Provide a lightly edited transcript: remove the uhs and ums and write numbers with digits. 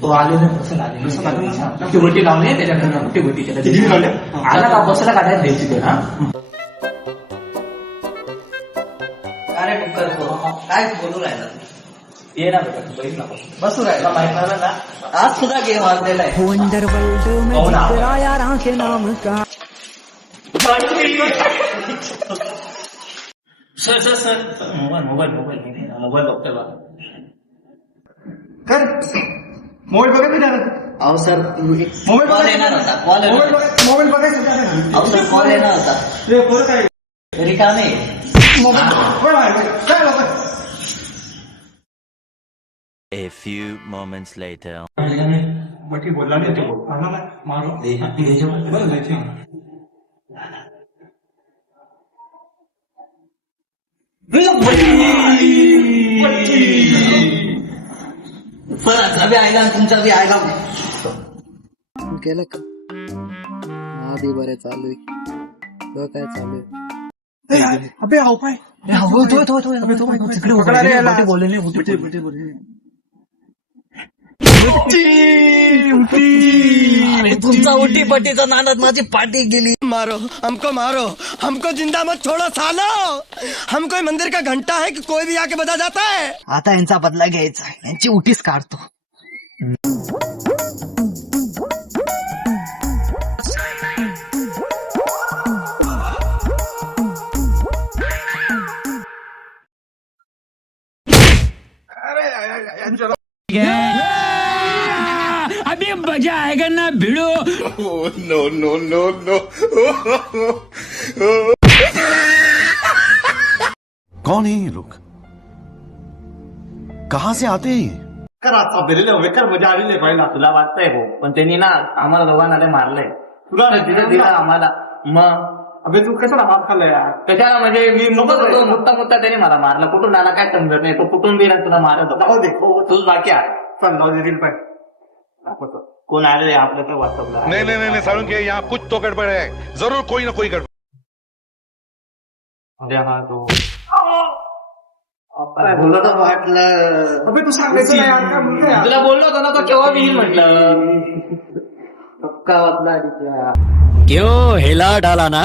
तो आलेला बसला आलेला ती गोटी लावली त्याच्याकडनं मोठी गोटी आला का बसला काढायला द्यायची ते. हा अरे डुक्कर काय बोलू राहिला ये ना बेटा बैठ ना बसू राहिला माहित झालं ना आज सुद्धा गेम आणलेला आहे. वंडर वर्ल्ड में हो ना. जिकरा यारा के नाम का. सर सर सर मोबाईल बघतोय बा. कर मोबाईल बघा मी अहो सर मोबाईल कॉल येणार होता कॉल मोबाईल बघायचं अहो सर कॉल येणार होता ते पोरं काय रिकामे A few moments later. बटी बोलला नाही तो आला ना मारो बरं द्यायची सर बी आयला तुमचा बी आयला केलं का आधी बरे चालू आहे तो काय चालू आहे अबे हाव पाय तुमचा उठी पट्टीचा नादात माझी पाठी गेली. मारो हमको जिंदा मत छोड़ो सालो. हम कोई मंदिर का घंटा है कि कोई भी आके बजा जाता है. आता यांचा बदला घ्यायचा यांची उठीच काढतो. अभी मजा आएगा ना भिड़ो. कौन है ये लोग, कहाँ से आते हैं ये? कर आता बेलेलं बेकार मजा आली नाही पाहिजे तुला वाटतंय भाऊ पण त्यांनी ना आम्हाला दोघांना ते मारलंय तुला तिथं दिलं आम्हाला. मग अबे तू कशाला माफ खाल्लाय यार त्याच्याला म्हणजे मी नको तो मुत्ता त्याने मला मारला. कुठून आला काय समजत नाही. तो कुठून दिला तुला मारत होता. जाऊ दे तूच बाकी आहे. चल जाऊ दे रील पाय दाखवतो कोण आले आपल्या तर व्हॉट्सअपला. नहीं साळुंखे, यहाँ कुछ तो गड़बड़ है, जरूर कोई ना कोई गड़बड़. अरे हा तो बोलत वाटलं अबे तू सांगायचं नाही यार काय बोलतोय यार. तुला बोललो होतो ना तो केव्हा मी येईल म्हटलं. पक्का वाटला क्यों हिला डाला ना.